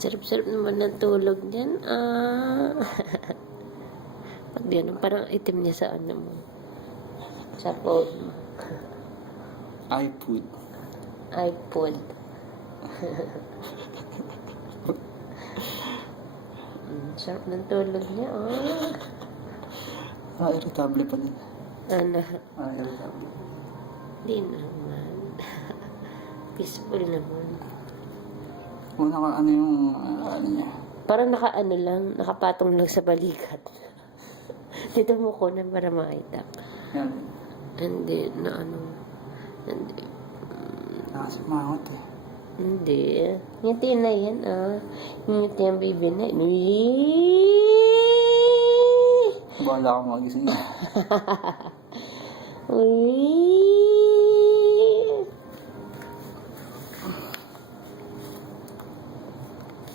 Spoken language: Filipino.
Sarap-sarap naman ng tulog niyan. Ah. Pag ganun, parang itim niya sa ano mo. Sa phone mo. iPod. iPod. Sarap ng tulog niya. Ah. Irritable pa din. Ano? Irritable. Di naman. Peaceful naman. Una ka ano yung ano niya. Parang naka-ano lang, nakapatong lang sa balikat. Dito mo ko na para makita. Yan. Hindi, na ano. Hindi. Nakasimangot eh. Hindi. Ngiti na yan, ah. Ngiti ang baby na. Bahala akong magising niya. Uy.